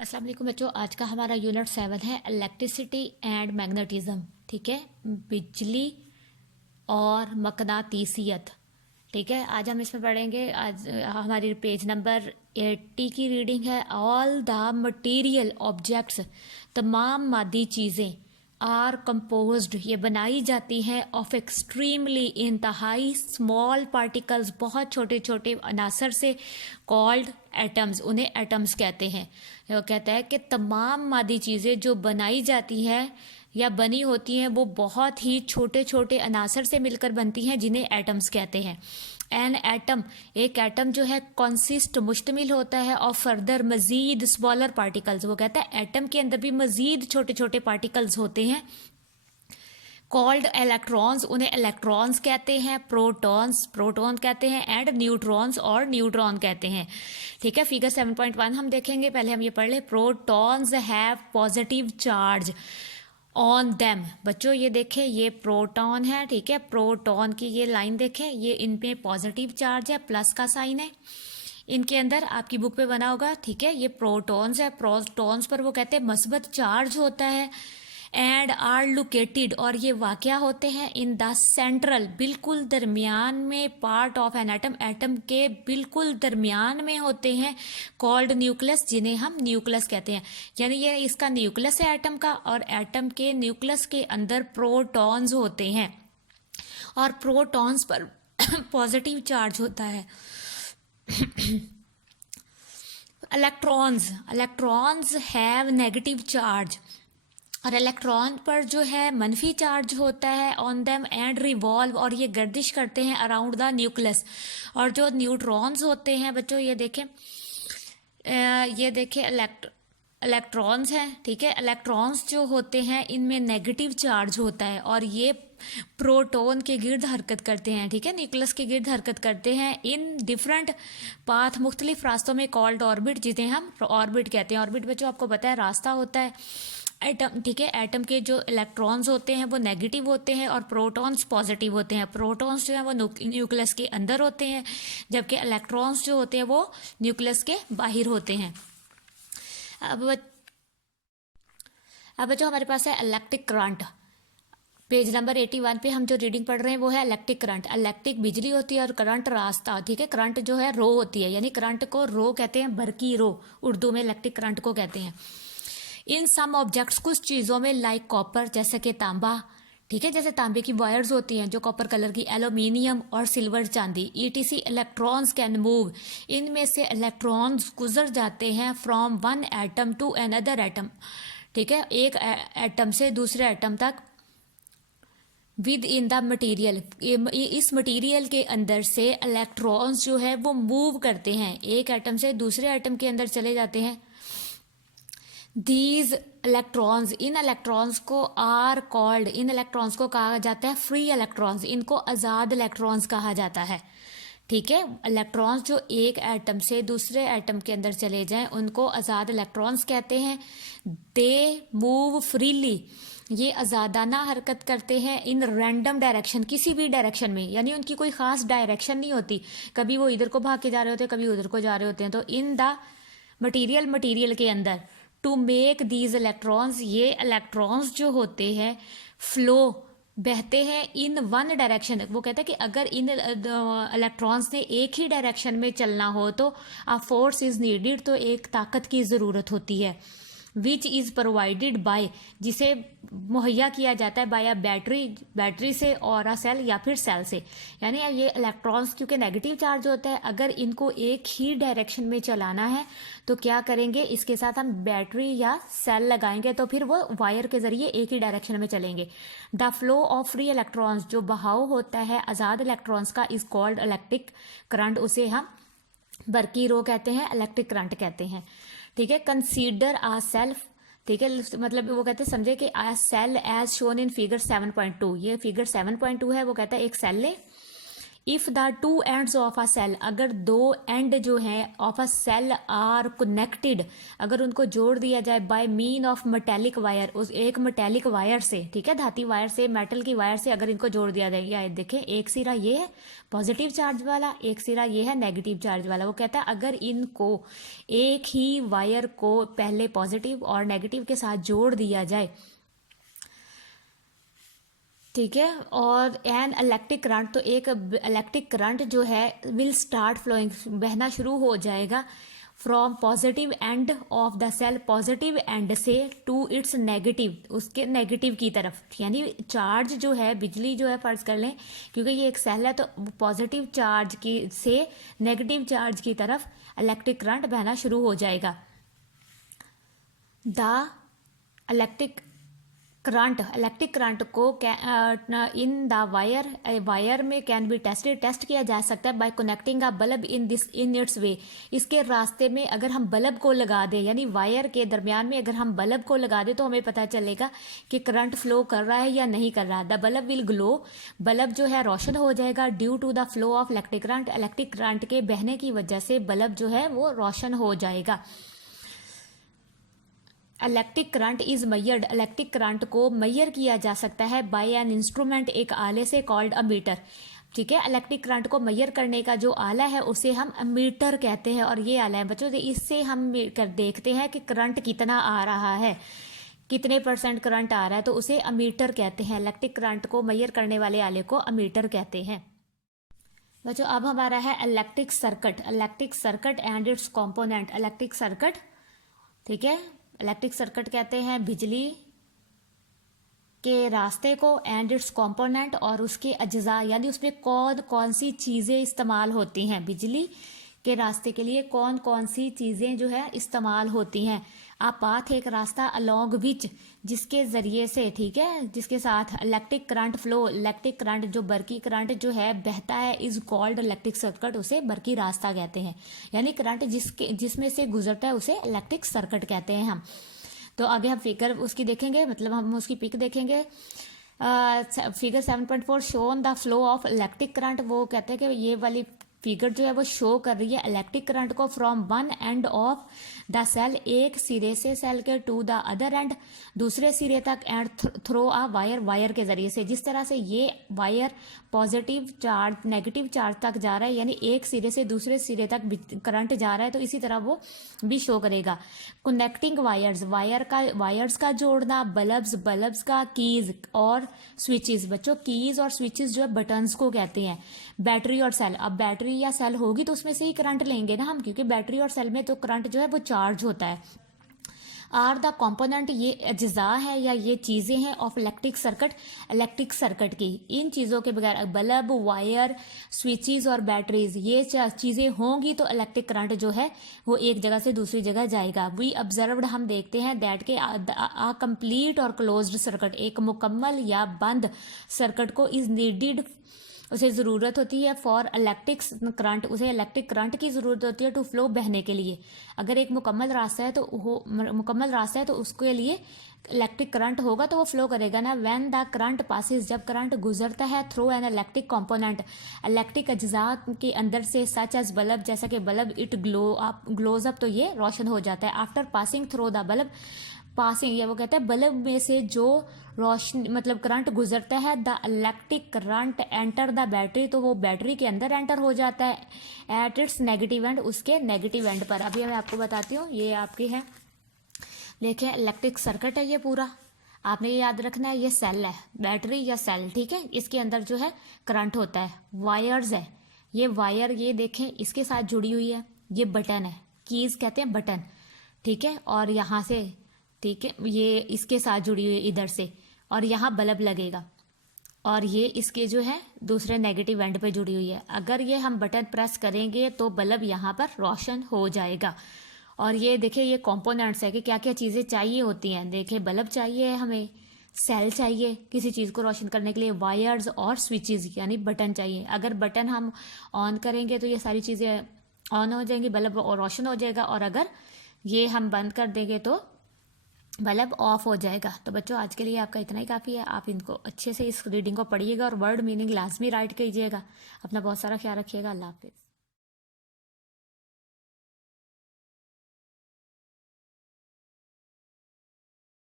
अस्सलाम वालेकुम बच्चों। आज का हमारा यूनिट 7 है इलेक्ट्रिसिटी एंड मैग्नेटिज्म। ठीक है, बिजली और मकनातीसियत। ठीक है, आज हम इसमें पढ़ेंगे। आज हमारी पेज नंबर 80 की रीडिंग है। ऑल द मटेरियल ऑब्जेक्ट्स, तमाम मादी चीज़ें, आर कंपोज्ड, ये बनाई जाती हैं, ऑफ एक्सट्रीमली, इंतहाई स्मॉल पार्टिकल्स, बहुत छोटे छोटे अनासर से, कॉल्ड एटम्स, उन्हें एटम्स कहते हैं। वो कहता है कि तमाम मादी चीज़ें जो बनाई जाती हैं या बनी होती हैं वो बहुत ही छोटे छोटे अनासर से मिलकर बनती हैं, जिन्हें एटम्स कहते हैं। एन एटम, एक एटम जो है कॉन्सिस्ट, मुश्तमिल होता है ऑफ फर्दर, मजीद स्मॉलर पार्टिकल्स। वो कहता है एटम के अंदर भी मजीद छोटे छोटे पार्टिकल्स होते हैं, कॉल्ड इलेक्ट्रॉन्स, उन्हें इलेक्ट्रॉन्स कहते हैं। प्रोटॉन्स, प्रोटॉन कहते हैं। एंड न्यूट्रॉन्स, और न्यूट्रॉन कहते हैं। ठीक है, फिगर 7.1 हम देखेंगे। पहले हम ये पढ़ लें। Protons have positive charge on them. बच्चों ये देखें, ये प्रोटॉन है। ठीक है, प्रोटॉन की ये लाइन देखें, ये इन पे पॉजिटिव चार्ज है, प्लस का साइन है इनके अंदर, आपकी बुक पे बना होगा। ठीक है, ये प्रोटॉन्स है। प्रोटॉन्स पर वो कहते हैं मस्बत चार्ज होता है। एंड आर लोकेटेड, और ये वाक़या होते हैं इन द सेंट्रल, बिल्कुल दरमियान में, part of an atom, atom के बिल्कुल दरमियान में होते हैं, कॉल्ड न्यूक्लियस, जिन्हें हम न्यूक्लियस कहते हैं। यानी ये इसका न्यूक्लियस है एटम का, और एटम के न्यूक्लियस के अंदर प्रोटॉन्स होते हैं, और प्रोटॉन्स पर पॉजिटिव चार्ज होता है। Electrons, electrons have negative charge, और इलेक्ट्रॉन पर जो है मनफी चार्ज होता है ऑन देम, एंड रिवॉल्व, और ये गर्दिश करते हैं अराउंड द न्यूक्लियस। और जो न्यूट्रॉन्स होते हैं बच्चों, ये देखें, ये देखें इलेक्ट्रॉन्स हैं। ठीक है, इलेक्ट्रॉन्स जो होते हैं इनमें नेगेटिव चार्ज होता है, और ये प्रोटॉन के गिर्द हरकत करते हैं। ठीक है, न्यूक्लियस के गिर्द हरकत करते हैं इन डिफरेंट पाथ, मुख्तलिफ रास्तों में, कॉल्ड ऑर्बिट, जिन्हें हम ऑर्बिट कहते हैं। ऑर्बिट बच्चों आपको पता है रास्ता होता है एटम। ठीक है, एटम के जो इलेक्ट्रॉन्स होते हैं वो नेगेटिव होते हैं, और प्रोटॉन्स पॉजिटिव होते हैं। प्रोटॉन्स जो है वो न्यूक्लियस के अंदर होते हैं, जबकि इलेक्ट्रॉन्स जो होते हैं वो न्यूक्लियस के बाहर होते हैं। अब बच्चों हमारे पास है इलेक्ट्रिक करंट। पेज नंबर 81 पे हम जो रीडिंग पढ़ रहे हैं वो है इलेक्ट्रिक करंट। इलेक्ट्रिक बिजली होती है और करंट रास्ता। ठीक है, करंट जो है रो होती है, यानी करंट को रो कहते हैं, बरकी रो, उर्दू में इलेक्ट्रिक करंट को कहते हैं। इन सम ऑब्जेक्ट्स, कुछ चीज़ों में, लाइक कॉपर, जैसे कि तांबा। ठीक है, जैसे तांबे की वायर्स होती हैं जो कॉपर कलर की, एल्यूमिनियम और सिल्वर, चांदी, ईटीसी, इलेक्ट्रॉन्स कैन मूव, इनमें से इलेक्ट्रॉन्स गुजर जाते हैं from one atom to another atom. ठीक है, एक एटम से दूसरे एटम तक, विद इन द मटीरियल, इस मटीरियल के अंदर से इलेक्ट्रॉन्स जो है वो मूव करते हैं, एक एटम से दूसरे एटम के अंदर चले जाते हैं। दीज इलेक्ट्रॉन्स, इन इलेक्ट्रॉन्स को आर कॉल्ड, इन इलेक्ट्रॉन्स को कहा जाता है फ्री इलेक्ट्रॉन्स, इनको आज़ाद इलेक्ट्रॉन्स कहा जाता है। ठीक है, इलेक्ट्रॉन्स जो एक एटम से दूसरे एटम के अंदर चले जाएं उनको आज़ाद इलेक्ट्रॉन्स कहते हैं। दे मूव फ्रीली, ये आज़ादाना हरकत करते हैं, इन रैंडम डायरेक्शन, किसी भी डायरेक्शन में, यानी उनकी कोई ख़ास डायरेक्शन नहीं होती, कभी वो इधर को भाग के जा रहे होते हैं, कभी उधर को जा रहे होते हैं। तो इन द मटीरियल, मटीरियल के अंदर, टू मेक दीज इलेक्ट्रॉन्स, ये इलेक्ट्रॉन्स जो होते हैं फ्लो, बहते हैं इन वन डायरेक्शन। वो कहते हैं कि अगर इन इलेक्ट्रॉन्स ने एक ही डायरेक्शन में चलना हो तो अ फोर्स इज नीडेड, तो एक ताकत की ज़रूरत होती है। विच इज़ प्रोवाइडेड बाय, जिसे मुहैया किया जाता है बाय अ बैटरी, बैटरी से, और अ सेल, या फिर सेल से। यानी ये इलेक्ट्रॉन्स क्योंकि नेगेटिव चार्ज होता है, अगर इनको एक ही डायरेक्शन में चलाना है तो क्या करेंगे, इसके साथ हम बैटरी या सेल लगाएंगे, तो फिर वो वायर के ज़रिए एक ही डायरेक्शन में चलेंगे। The flow of free electrons, जो बहाव होता है आज़ाद इलेक्ट्रॉन्स का, इज़ कॉल्ड इलेक्ट्रिक करंट, उसे हम बरकी रो कहते हैं, इलेक्ट्रिक करंट कहते हैं। ठीक है, कंसीडर आ सेल्फ, ठीक है, मतलब वो कहते हैं समझे कि a cell as shown in figure 7.2, ये फिगर 7.2 है। वो कहता है एक सेल ले, if the two ends of a cell, अगर दो एंड जो है of a cell are connected, अगर उनको जोड़ दिया जाए by mean of metallic wire, उस एक मेटेलिक वायर से, ठीक है, धाती वायर से, मेटल की वायर से अगर इनको जोड़ दिया जाए, या देखें एक सिरा ये है पॉजिटिव चार्ज वाला, एक सिरा ये है नेगेटिव चार्ज वाला, वो कहता है अगर इनको एक ही वायर को पहले पॉजिटिव और नेगेटिव के साथ जोड़ दिया जाए, ठीक है, और एन इलेक्ट्रिक करंट, तो एक इलेक्ट्रिक करंट जो है विल स्टार्ट फ्लोइंग, बहना शुरू हो जाएगा from positive end of the cell, positive end से टू इट्स नेगेटिव, उसके नेगेटिव की तरफ, यानी चार्ज जो है, बिजली जो है, फर्ज कर लें क्योंकि ये एक सेल है तो पॉजिटिव चार्ज की से नेगेटिव चार्ज की तरफ इलेक्ट्रिक करंट बहना शुरू हो जाएगा। द इलेक्ट्रिक करंट को इन द वायर में कैन बी टेस्ट किया जा सकता है by connecting a bulb in its way, इसके रास्ते में अगर हम बल्ब को लगा दें, यानी वायर के दरमियान में अगर हम बल्ब को लगा दें तो हमें पता चलेगा कि करंट फ्लो कर रहा है या नहीं कर रहा। The bulb will glow, bulb जो है रोशन हो जाएगा due to the flow of electric current, electric current के बहने की वजह से बल्ब जो है वो रोशन हो जाएगा। Electric current is measured, electric current को मैयर किया जा सकता है बाय एन इंस्ट्रूमेंट, एक आले से, कॉल्ड अ मीटर, ठीक है। इलेक्ट्रिक करंट को मैयर करने का जो आला है उसे हम मीटर कहते हैं, और ये आला है बच्चों, इससे हम देखते हैं कि करंट कितना आ रहा है, कितने परसेंट करंट आ रहा है, तो उसे अमीटर कहते हैं। इलेक्ट्रिक करंट को मैयर करने वाले आले को अमीटर कहते हैं। बच्चों अब हमारा है electric circuit and it's component. Electric circuit, ठीक है, इलेक्ट्रिक सर्किट कहते हैं बिजली के रास्ते को, एंड इट्स कंपोनेंट, और उसके अज्जा, यानी उसमें कौन कौन सी चीज़ें इस्तेमाल होती हैं, बिजली के रास्ते के लिए कौन कौन सी चीज़ें जो है इस्तेमाल होती हैं। आ पाथ, एक रास्ता, अलोंग विच, जिसके ज़रिए से, ठीक है, जिसके साथ electric current flow, electric current जो बरकी करंट जो है बहता है, इज कॉल्ड इलेक्ट्रिक सर्किट, उसे बरकी रास्ता कहते हैं, यानी करंट जिसमें से गुजरता है उसे इलेक्ट्रिक सर्किट कहते हैं हम। तो आगे हम फिगर उसकी देखेंगे, मतलब हम उसकी पिक देखेंगे। Figure 7.4 shown the flow of electric current, वो कहते हैं कि ये वाली फिगर जो है वो शो कर रही है इलेक्ट्रिक करंट को from one end of the cell, एक सिरे से सेल के, टू द अदर एंड, दूसरे सिरे तक, एंड थ्रो अ वायर के जरिए से। जिस तरह से ये wire positive charge negative charge तक जा रहा है, यानी एक सिरे से दूसरे सिरे तक करंट जा रहा है, तो इसी तरह वो भी शो करेगा। कनेक्टिंग वायर्स का जोड़ना, बल्ब्स का, कीज और स्विचेस। बच्चों कीज और स्विचेस जो है बटन्स को कहते हैं। बैटरी और सेल, अब बैटरी या सेल होगी तो उसमें से ही करंट लेंगे ना हम, क्योंकि बैटरी और सेल में तो करंट जो है वो चार्ज होता है। आर द कंपोनेंट, ये अज्जा है या ये चीज़ें हैं ऑफ इलेक्ट्रिक सर्किट की। इन चीज़ों के बगैर बल्ब, वायर, स्विचेस और बैटरीज, ये चीज़ें होंगी तो इलेक्ट्रिक करंट जो है वो एक जगह से दूसरी जगह जाएगा। वी ऑब्जर्व्ड, हम देखते हैं, दैट के आ कंप्लीट और क्लोज्ड सर्किट, एक मुकम्मल या बंद सर्किट को इज नीडेड, उसे ज़रूरत होती है फॉर इलेक्ट्रिक करंट, उसे इलेक्ट्रिक करंट की ज़रूरत होती है टू फ्लो, बहने के लिए। अगर एक मुकम्मल रास्ता है तो उसके लिए इलेक्ट्रिक करंट होगा तो वो फ्लो करेगा ना। व्हेन द करंट पासिस, जब करंट गुजरता है through an electric component, electric अज्जा के अंदर से, सच एज बल्ब, जैसा कि बल्ब, इट ग्लोज अप, तो ये रोशन हो जाता है। After passing through the bulb, passing, ये वो कहते हैं बल्ब में से जो रोशनी मतलब करंट गुजरता है, the electric current enter the battery, तो वो बैटरी के अंदर एंटर हो जाता है एट इट्स नेगेटिव एंड, उसके नेगेटिव एंड पर। अभी मैं आपको बताती हूँ, ये आपकी है, देखिए इलेक्ट्रिक सर्किट है ये पूरा, आपने ये याद रखना है, ये सेल है, बैटरी या सेल, ठीक है, इसके अंदर जो है करंट होता है। वायर्स है, ये वायर, ये देखें इसके साथ जुड़ी हुई है, ये बटन है, कीज कहते हैं बटन, ठीक है, और यहाँ से, ठीक है, ये इसके साथ जुड़ी हुई है इधर से, और यहाँ बल्ब लगेगा, और ये इसके जो है दूसरे नेगेटिव एंड पे जुड़ी हुई है। अगर ये हम बटन प्रेस करेंगे तो बल्ब यहाँ पर रोशन हो जाएगा। और ये देखिए ये कंपोनेंट्स है कि क्या क्या चीज़ें चाहिए होती हैं। देखिए बल्ब चाहिए हमें, सेल चाहिए किसी चीज़ को रोशन करने के लिए, वायर्स और स्विचेस यानी बटन चाहिए। अगर बटन हम ऑन करेंगे तो ये सारी चीज़ें ऑन हो जाएंगी, बल्ब और रोशन हो जाएगा, और अगर ये हम बंद कर देंगे तो बल्ब ऑफ हो जाएगा। तो बच्चों आज के लिए आपका इतना ही काफ़ी है। आप इनको अच्छे से इस रीडिंग को पढ़िएगा और वर्ड मीनिंग लाजमी राइट कीजिएगा। अपना बहुत सारा ख्याल रखिएगा। अल्लाह हाफिज़।